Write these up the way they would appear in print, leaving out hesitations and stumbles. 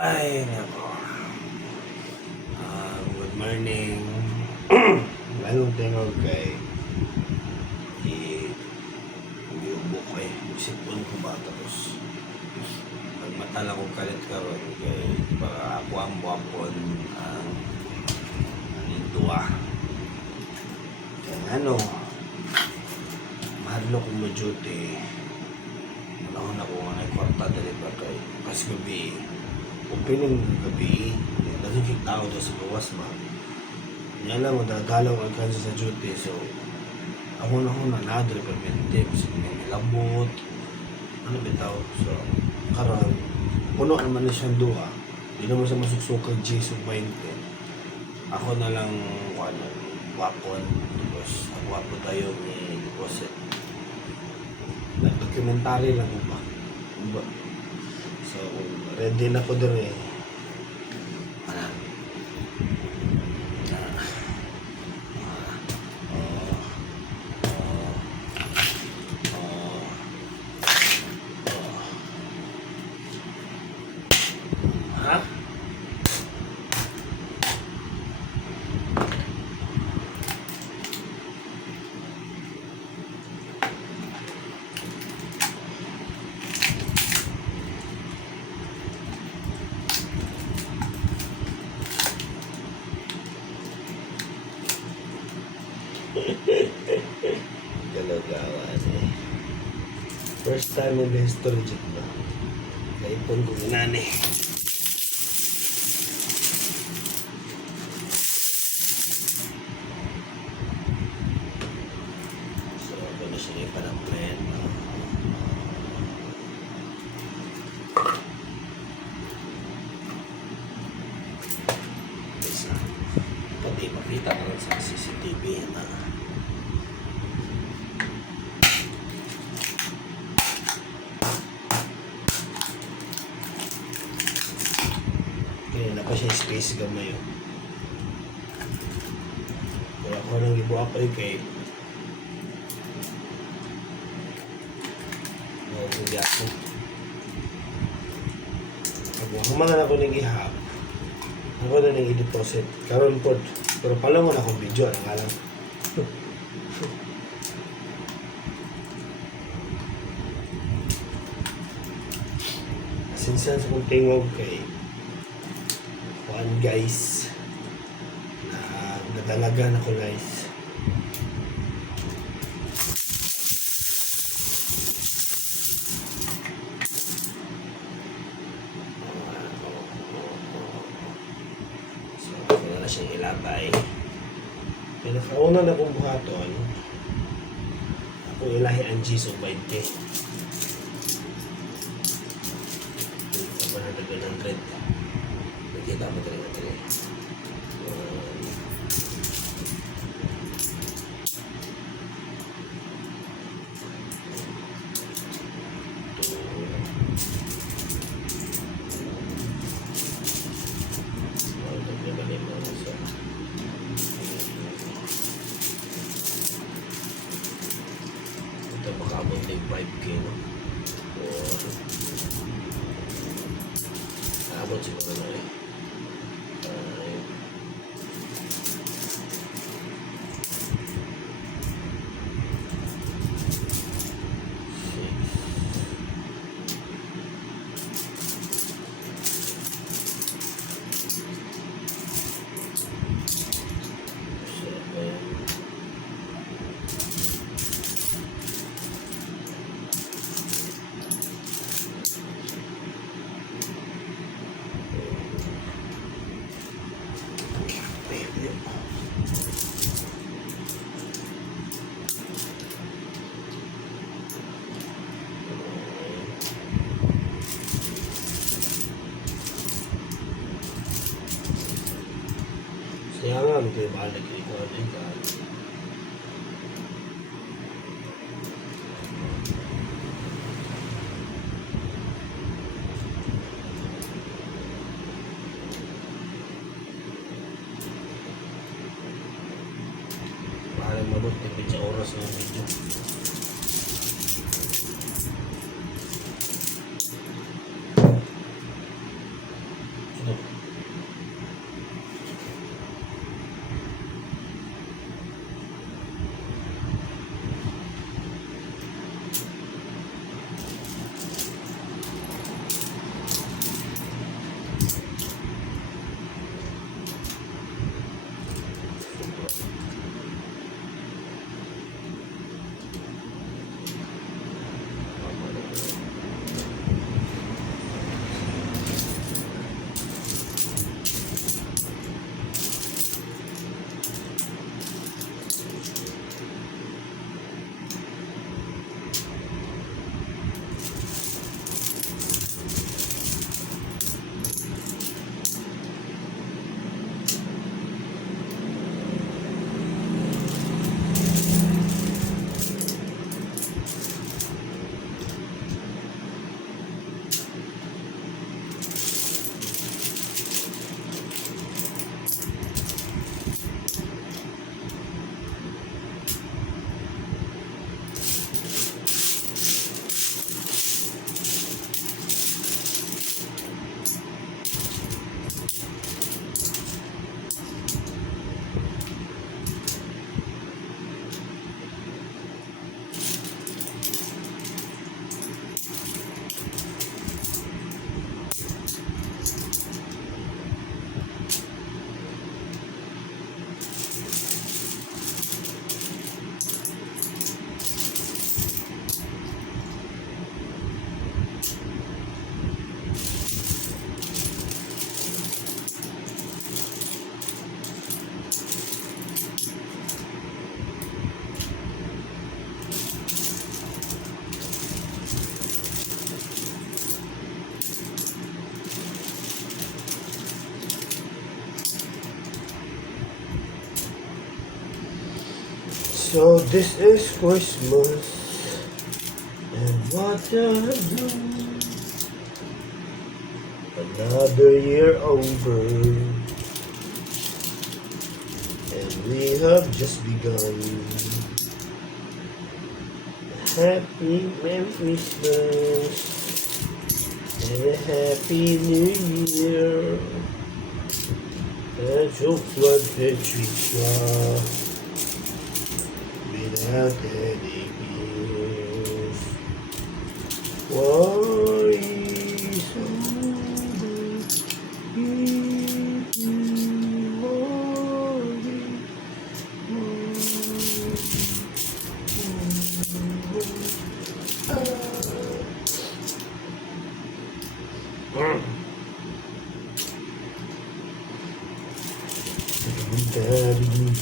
Ay, nako. Good morning. Lalong tingog kay iubo ko eh. Sipon ko ba tapos magmatala ko kalit karon kay para ako ang buwapon ang dua. Kaya mahadlo ko mo duty. Manahon ako nga na kwarta dali ba kay pas gabi. Opening gabi, doesn't kick tao doon sa gawas ma. Yan lang, madadalaw ang kansa sa duty. So, ako na nadali pa tips, may labot, ano bitaw. So, karon puno naman na siyang duha. Hindi naman siya masuksukag G, so 20. Ako na lang, wapon, tapos wapo tayo ni deposit. Nag-documentary lang ba? So, ready na ko doon eh. Ha? Galagawan eh. First time in the history dyan ba? Naipon ko ginani. So, ako na siya yung parang plan. Isa. Pati makita ko sa CCTV na kaya na pa siya space gamay yun. Kaya ako nang ibuak ay kay hindi ako humangan ako ng ihap ako na nang i-deposit karon po pero palangon akong video ang alam since sa kong tingog kay guys na nadalagan ako guys so wala na siyang ilabay pinakauna na kong buhaton ako ilahi ang G so 20 sa 100 kita mo talaga talaga. Ito makabot ng 5K no? Nakabot siguro na eh. Kaya nga, may kayo balik ito. Parang mabot, tipid sa oras ng video. So this is Christmas, and what I do? Another year over, and we have just begun. Happy Merry Christmas and a Happy New Year. And chocolate Patricia without any fears. Why so Daddy,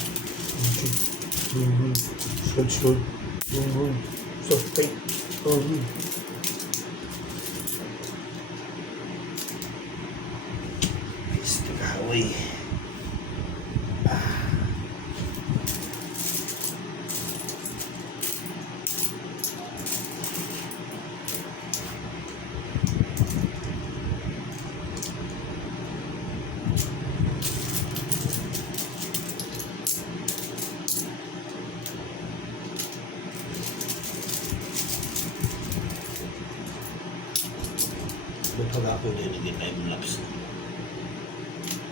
Pag ako din nag-time lapse.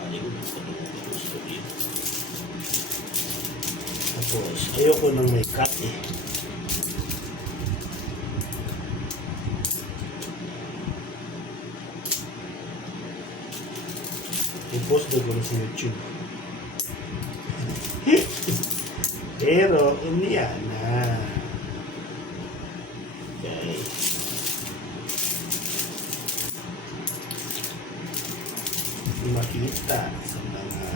Ano ko gusto niya. Tapos, ayoko nang may cut eh. I-post ko na sa YouTube. Pero, hindi yan na. Okay. Makita sa mga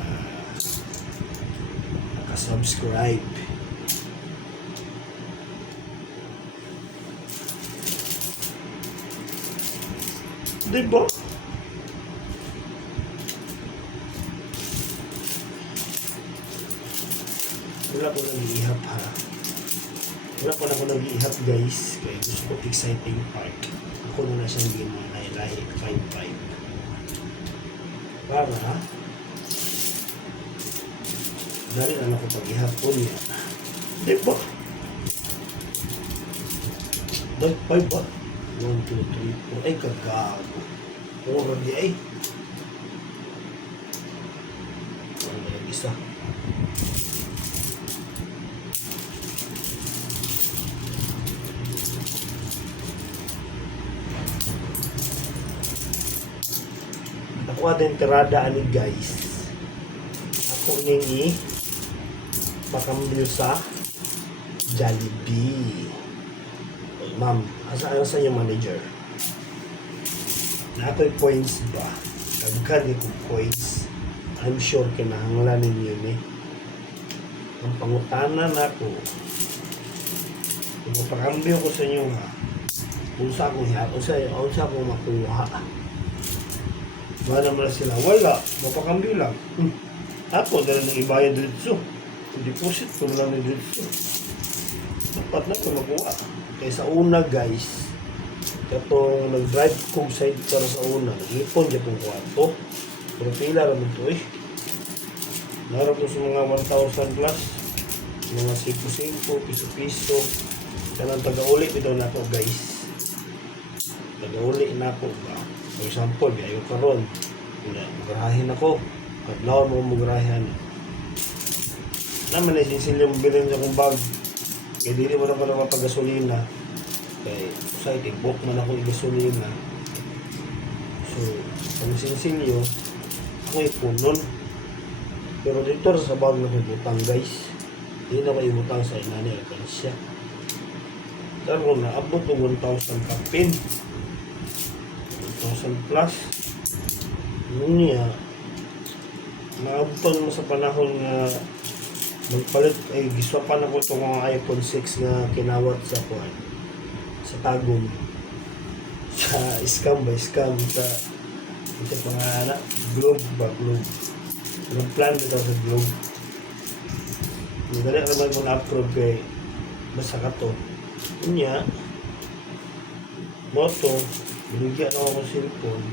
nakasubscribe. Diba? Wala ko nag-iihap ha. Wala ko na ako nag-iihap guys. Kaya gusto ko exciting part. Ako na siyang ginalahi 5-5. Para dali na ako pag-ihapon niya. Diba? Dahil 5 ba? 1, 2, 3, 4. Ay, kagago. Puro di ay. Ano na yung isa? Ako ating tirada ani guys. Ako nini pakambyo sa Jollibee. Oy, ma'am, asa yung manager? Natoy points ba? Kagkan ko points. I'm sure kinahanglan ninyo ni. Ang pangutanan ako. Kung pakambyo ko sa inyo ha. Unsa akong makuha. Wala naman sila. Wala. Mapakambyo lang. Ako, dahil nang ibayad dito. Deposit ko lang ng dito. Dapat na ito makuha. Kaya sa una guys, katong nag-drive kong sidecar sa una, nag-ipon dyan kong kwarto. Pero pila naman ito eh. Narap ko sa mga 1,000 plus. Mga 5-5, piso-piso. Kanang taga-uli ito na ito guys. Taga-uli na ako ba? For example, ayaw ka ron. Magrahin ako. Kadlawan mo magrahin. Naman ay sinsilyo mo bilhin sa kong bag. Kaya dili mo na pa naman pag-gasolina. Kaya sa itibok man ako i-gasolina. So, pag sinsilyo, ako ipunon. Pero dito sa bag na ibutang guys. Hindi na kayo ibutang sa inani alkansya. Karoon na, abot ng 1,000 kapin. 1,000 plus. Niya, naabot mo sa panahon nga magpalit, ay giswapan ako itong mga iPhone 6 nga kinawat sa kuhan. Sa tagong. Sa scam by scam. Sa pangalan, Globe ba? Globe. Anong plan dito sa Globe? Madali naman kung na-approve kay basta ka to. Kunya, moto, binigyan ako ng cellphone.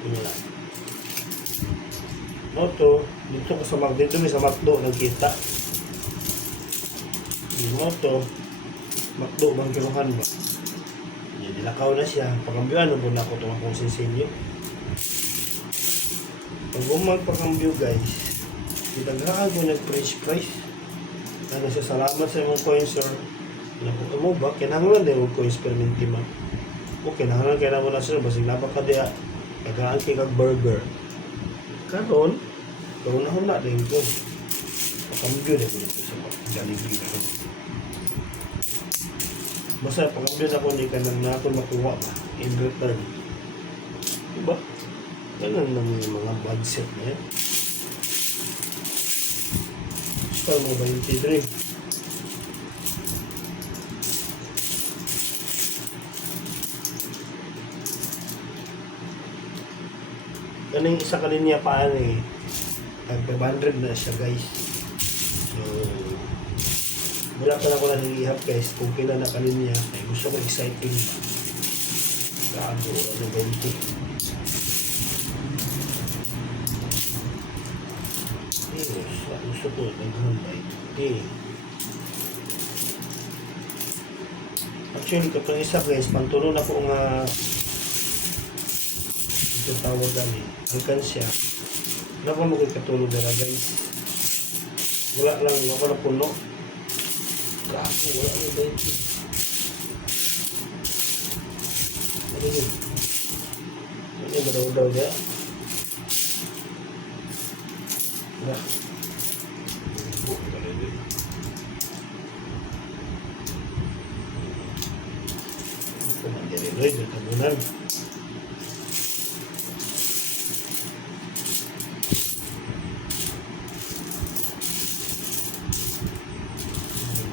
Kunya, moto, dito ko sa dito may sa McDo, nagkita. Yung moto, McDo, bangkiruhan ba? Yan, nilakaw na siya. Pagkambiyan, po na ako itong akong sinsilyo. Pag magpakambyo guys, itaghaan ko nag-French fries. Ano siya, salamat sa imong coins, sir. Nakuha mo ba? Kinahanglan din yung coins perminti man. O kinahanglan kaya na mo na, sir. Basig napakadya. Tagaan kay kag burger. Karon, kaunahon na din ko. Pakambyo na ko dito sa Jollibee. Basta pakambyo na ko ni kanang na ako makuha ba. In return. Diba? Ganun lang yung mga budget na yan. Star mo 23. Kaning isa ka linya pa eh. Tag 500 na siya guys. So, wala ka na ko na nangihap guys. Kung pila na kalinya, ay gusto ko exciting ba. Gago, ano 20. Gusto ko, nag-hambay. Okay. Actually, kapag isa guys, pantulo na ko nga ito tawag kami. Alkansya. Wala ko magkatulog na guys. Wala lang, wala ko na puno. Gago, wala na 20. Ano yun? Ano yung madaw-daw niya? Wala. Kumandirin na tabunan.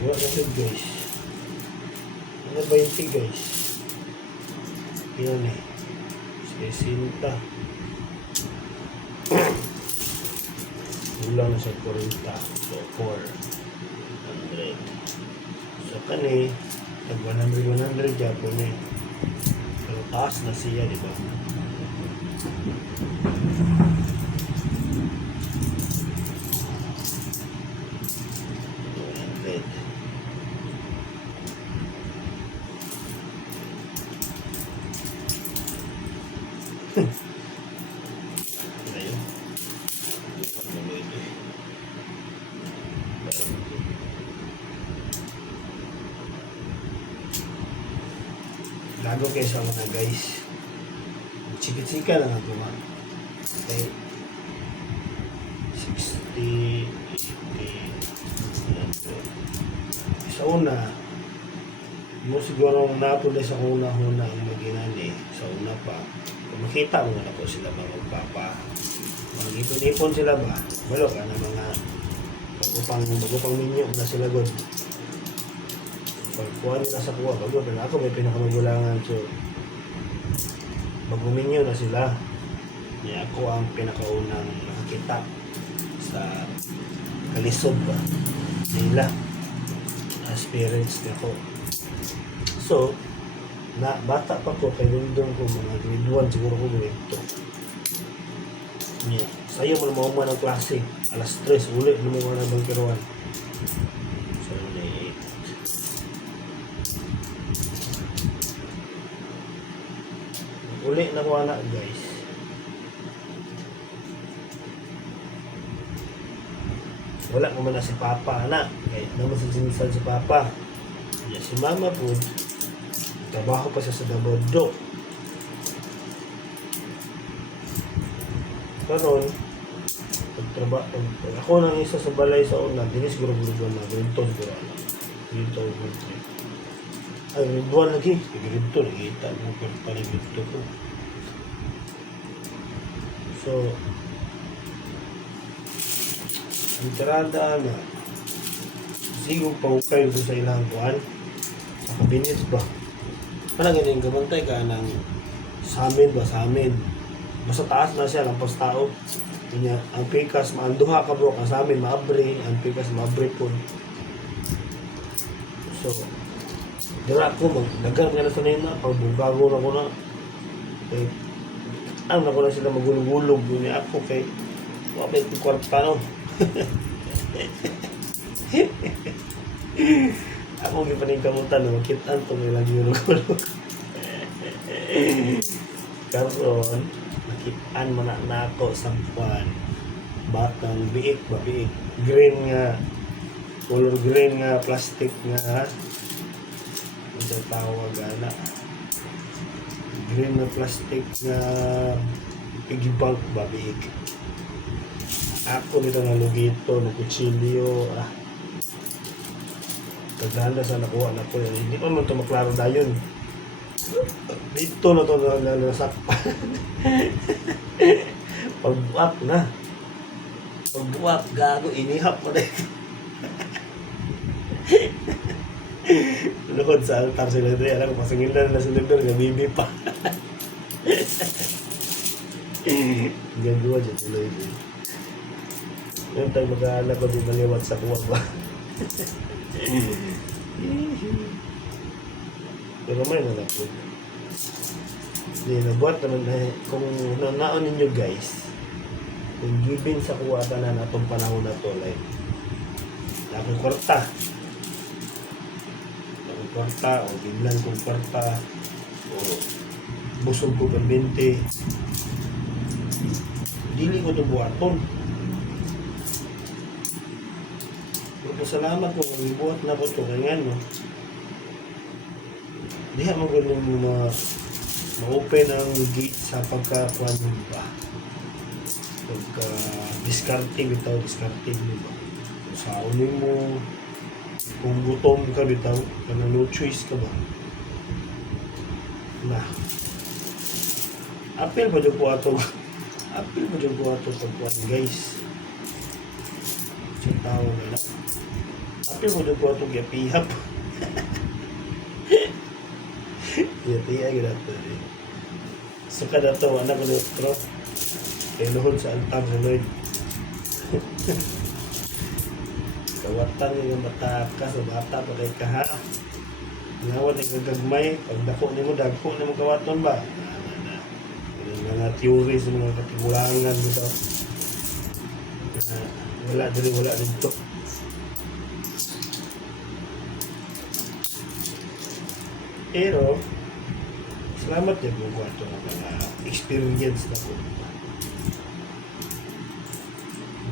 Wala na ito guys. Ano ba yung ito guys? Yan eh. Sesinta. Ulang sa 40. So 400. So kani tag 100 Japon eh. Pero taas na siya, di ba? Ayun. Lago kayo sa mga guys. Chika-chika lang ako nga. Okay. 60, 80, sa una, mo siguro napunta sa una-una ang maginani. Sa una pa, kung makita mo na po sila mga magpapa. Mag-ipon-ipon sila ba? Walo ka na mga bagupang minyo na sila god. Pagkuha nila sa kuha, bago na ako may pinakamagulangan. So, baguminyo na sila. Niya ako ang pinakaunang nakakita sa kalisod ba nila as parents niya ko. So, na bata pa ko kay Lindon ko mga grade 1 siguro ko grade 2. Niya, sayo mo na mauma ng klase. Alas 3 ulit lumuha na bangkiruan. So, uli na ko anak guys. Wala ko man na si Papa anak. Kaya naman sa sinisan si Papa. Ya, si Mama po trabaho pa siya sa Dabodok. Karon pag ako nang isa sa balay sa una, dili siguro na grade 2 siguro anak. Grade 2 grade 3. Ay, grade 1 lagi. Grade 2, nakita mo pero pala grade 2 ko. So, ang tirada na sigong pahukay ko sa ilang kuhan sa kabinet ba. Parang ganyan, gamantay ka ng sa amin ba, sa amin. basta taas na siya, lampas tao. Kanya, ang pikas, maanduha ka bro, sa amin, maabre, ang pikas, maabre po. So, dira ko, magdagan nga na sanay na, pagbugago na ko na. Kay, ano na ko na sila magulog-gulog, yun ako kay, wapit yung kwarta no. Ako gipaningkamutan, makitaan to nilang gulog-gulog. Karon, nakitaan mo na ako sa buwan. Batang biik ba, biik. Green nga, color green nga, plastic nga. Ito tawag na. Green na plastic nga piggy bank ba, biik. Ako nito na lugito, na kutsilyo. Tagdaan sa nakuha na ko. Hindi pa naman ito maklaro na yun. Dito na ito nasakpan. Pagbuak na. Pagbuak, gago, inihap mo na. Lukod sa altar sila doon. Alam ko, pasangilan na sila doon. Gabibi pa. Gagawa dyan tuloy doon. Ngayon tayo mag-aalala ko di maliwat sa kuwag ba. Pero may nalapod. Hindi, nabuhat naman na kung naon ninyo guys, kung given sa kuwata na natong panahon na to, like, akong kwarta, o biglan kong kwarta, o busog ko per 20, dili ko ito buhaton. Salamat po, magbuhat na po ito. Kaya no, diha mo ganun ma-open ang gate sa pagkakuan mo ba? Pagka-discarding bitaw, discarding mo ba? Sa unin mo, kung gutom ka bitaw, kana no choice ka ba? Na. Apil pa dyan po ato. Apil pa dyan po ato pagkuan guys. Sa tao na. Apil mo doon po itong yapihap. Yapihap yun nato. Suka na ito, anak ko nutro. Kay luhod sa altar sa Lord. Kawatan yung mataka sa bata pa kay kaha. Ngawat ay kagagmay. Pag dako ni mo, dagko ni mo kawaton ba? Mga theory sa mga katigulangan dito. Wala dito. Pero, salamat din po ito na mga experience na po.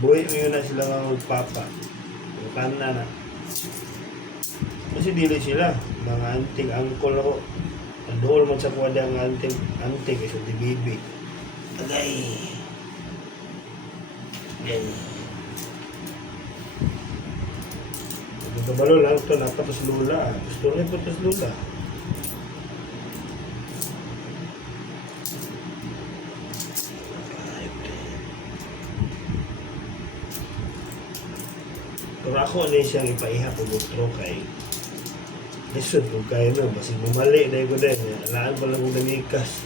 Buhay mo yun na sila mga magpapa. Bukan na. Kasi dili sila. Mga anting angkol ako. Dool man sa kuwada ang anting kasi di bibi. Agay. Ganyan. Nagkabalo lang ito. Napatas lula. Gusto rin patas lula. Pero ako ano siyang ipaihap o gutro kay lisod kung kaya na, basig mamali na ko din. Alaan pa lang kong namikas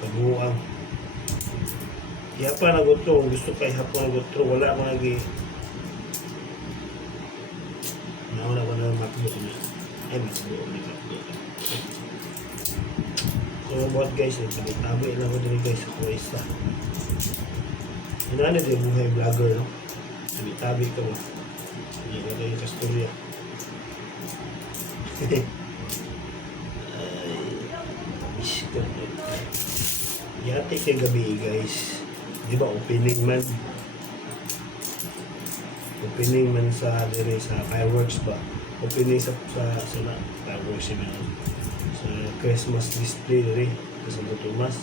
kabuang. Kaya pa na gutro, kung gusto kay hapon na gutro, wala mga lagi. Nauna ko na makbo ko na. Ay, makbo ko na makbo. So, about guys, tabi lang ko din guys sa kuwesta. Ano din buhay vlogger, no? Tabi ka ba? Hindi ka kayo kasturya. Ay, miss ko. Yate kay gabi guys. Di ba opening man? Opening man sa dire sa fireworks ba? Opening sa fireworks yun. Sa Christmas display dire sa Santo Tomas.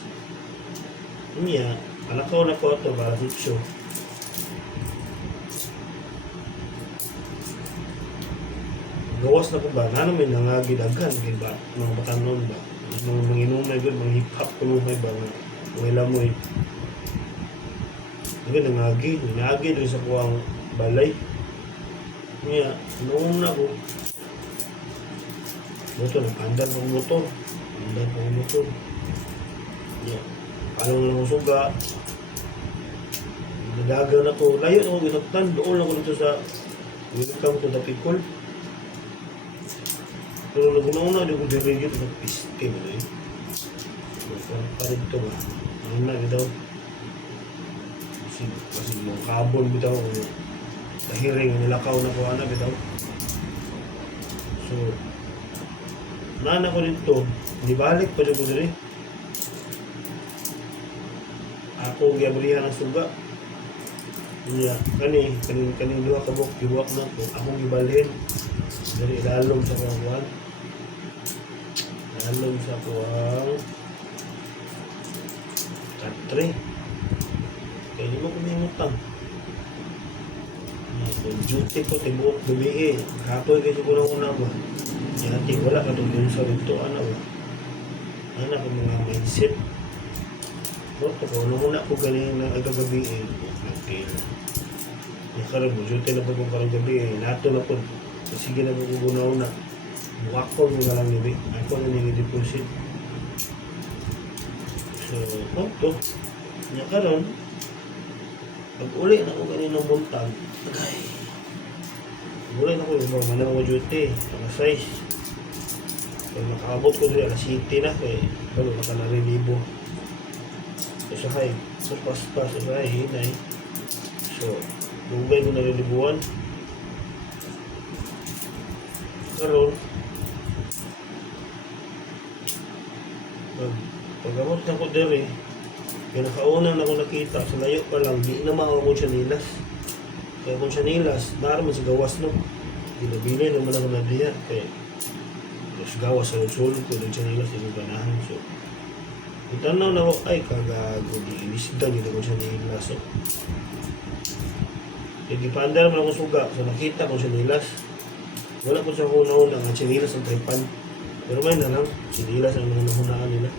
Niya, anak ko na ko ito para sa show. Gawas na ko ba? Ano may nangagidagan? Diba? Mga batanon ba? Mga manginumay ba? Mga hip-hop kunumay ba? Wala mo eh. Diba nangagi? Nangagi doon sa kuwang balay. Niya, noong na ko. Motor, nagkandal ng motor. Kandal ng motor. Niya, Anong lang suga. Nadagan ako. Layo na ako ginagtan. Doon ako dito sa welcome to the people. Pero naguna-una di ko dirigit sa piste mo eh. Pa dito ba? Ano na daw? Kasi mong kabon bitaw. Tahiring nilakaw na ko ana bitaw. So, nana ko dito. Nibalik pa dito ko dito. Ako giabrihan ng suga. Niya, kaning duha ka buk gibuak na ko. Akong gibalhin. Dari lalom sa kuwan. Lalom sa kuwang country. Kaya di mo kumimutang. Duty ko, tibuok, bumihi. Kapoy kasi ko lang una ba. Yati, wala ka itong sa dito. Ano ba? Ano ko mga mindset. Ito ko, nung ko ganyan na agagabi eh. Okay na. Nakarang mo, duty na po kong karang gabi eh. Nato na po. Sige na po kung una. Wakon mo na lang gabi. Ako na nang i-deposit. So, ito. Nakaroon. Pag uli na ko kaninang buntag, agay. Pag uli na ko, ibang manang mo duty. Ang size. Pag makaabot ko doon, alas 7 na. Kaya, ano, nakalari-libo. Usahay. So, pas-pas. Usahay, hinay. So, bugay ko na lilibuan. Karoon. Pag-amot na ko dere, kaya nakauna na ako nakita, sa layo pa lang, di na makaw akong sanilas. Kaya akong sanilas, naaraman sa gawas no. Binabili naman ako na diya, kaya sa gawas sa sulod ko, ng sanilas, di mo ganahan. So, itanaw na ako, ay kagago, di inisda, di na akong sanilas. So, hindi pa andar naman akong suga, so nakita ko sanilas. Wala po sa una-una nga sinilas ang taipan. Pero may na lang, sinilas ang mga nahunaan nila.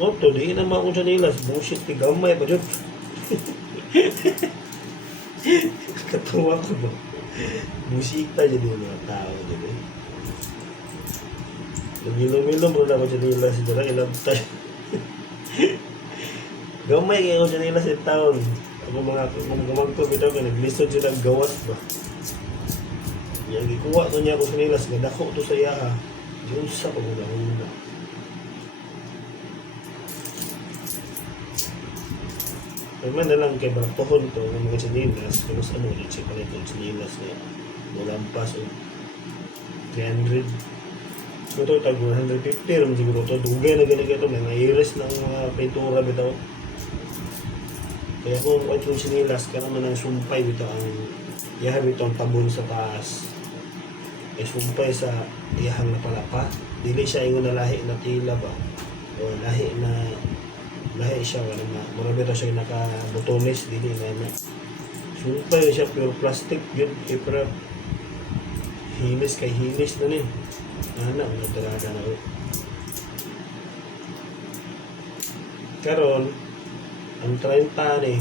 Oto, di naman akong sinilas. Bullshit, tigamay pa dyan. Katawa ko ba? Musika dyan yung mga tao dyan eh. Nagilom-ilom rin ako sinilas. Dara ilabtay. Gamay kayo sinilas yung taon. Ako mga gumagto bitaw ka naglisod sila gawas ba. Yang gikuha to niya ako sa nilas nga dako to sa iya ha. Diyon sa paguna-una. Pero man na lang kay baratohon to ng mga sinilas kung ano rin siya pala itong sinilas na walampas o 300. So ito tag 150 rin siguro to. Dugay na ganito ito. Mga iris ng mga pintura bitaw. Kaya kung itong sinilas ka naman ang sumpay dito ang iyahan ito ang tabon sa taas ay sumpay sa iyahang na palapa dili siya yung nalahi na tila ba o lahi siya wala na marami ito siya nakabutones dili na sumpay siya pure plastic yun kaya hinis kay hinis na niya anak nagdaraga na o karon ang 30 ni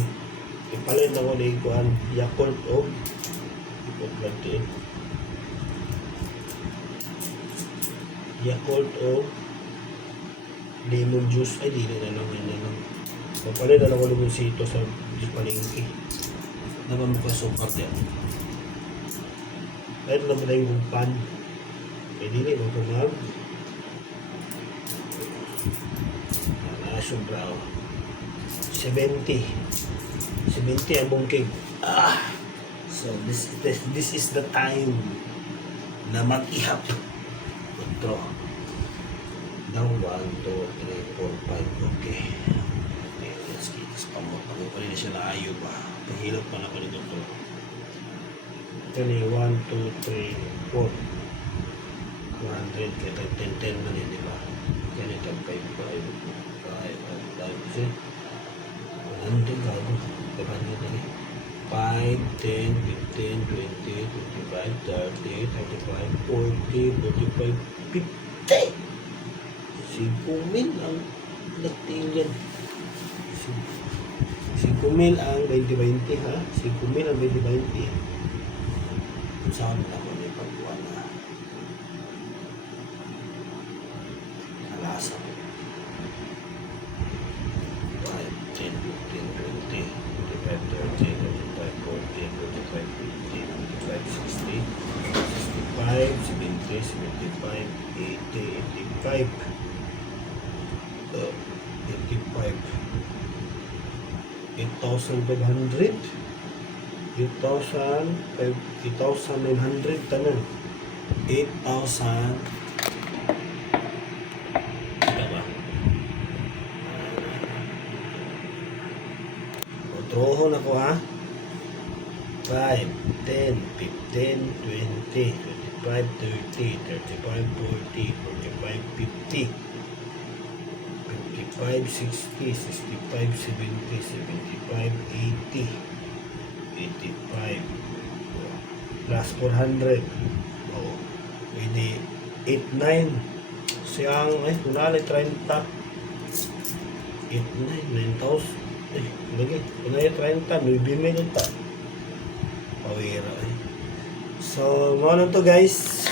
ipalit ako na ikuan Yakult o Yakult o lemon juice ay dili na lang yun na lang papalit na lang ako limonsito sa palengke naman mo ka sukar yan kahit naman na yung pan ay dili mo pumag sobra o 70 ang bungking. So this is the time na mag-ihap. Ito. Down 1, 2, 3, 4, 5. Okay. Let's get this pamot. Ako pa rin siya na ayo ba. Pahilap pa na pa nito to. Ito ni 1, 2, 3, 4. 200. Kaya 10 man yun, di ba? Kaya ito 5, 5. 100 gago. 500 na rin. 5, 10, 15, 20, 25, 30, 35, 40, 45, 50. 5,000 ang nagtingin. 5,000 ang 2020 ha. 5,000 ang 2020. Saan na ako may pagbuwan na? Kalasa ko. 85. 85. 8,500. 8,900 tanan. 8,000. Diba? Trohon ako ha. 5, 10, 15, 20, 25, 30, 35, 40, 45, 50, 55, 60, 65, 70, 75, 80, 85, plus 400. Oh, pwede 8, 9. Siyang, kunali 30. 8, 9, 9,000. Lagi. Kunali 30, 9,000 ta. Pawira eh. So, muna to guys.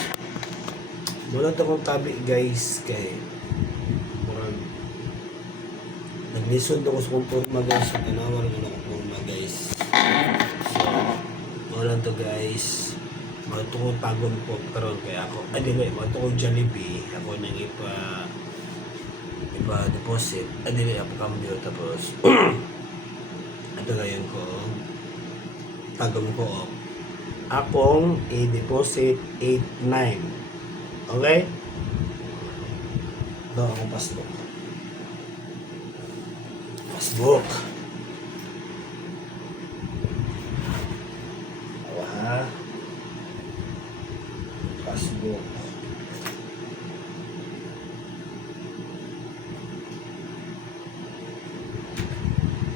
Muna to kong tabi guys. Kay murag naglisod ako sa kumpurma guys. So, tinawar ko na kumpurma guys. So, muna to guys. Mga ito kong tagong po karon kaya ako. Ay, di ba, mga ito kong Jollibee. Ako nang ipa-deposit. Ay, di ba, ako cambio. Tapos, ito ngayon ko. Tagong ko akong i-deposit 8,900. Okay? Ito akong passbook. Passbook. Awa ha. Passbook.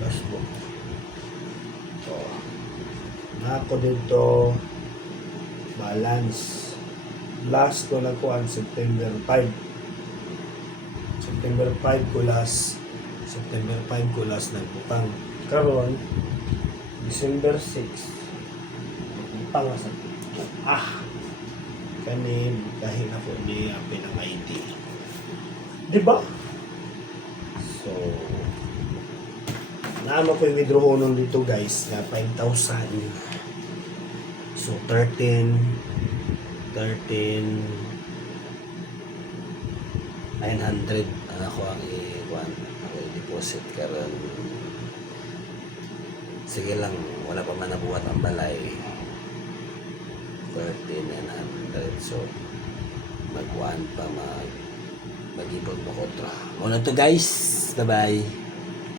Passbook. Ito. Ako dito balance last ko lang ko ang September 5 ko last nagputang karon December 6 nagputang sa kanin dahil ako ni pinang ID, diba? So naama ko yung withdraw nun dito guys na 5,000. So 13 900 ako ang i-deposit karon. Sige lang, wala pa man nabuhat ang balay. 13,900. So mag-1 pa mag-ipon mo kontra. Muna to guys. Bye bye.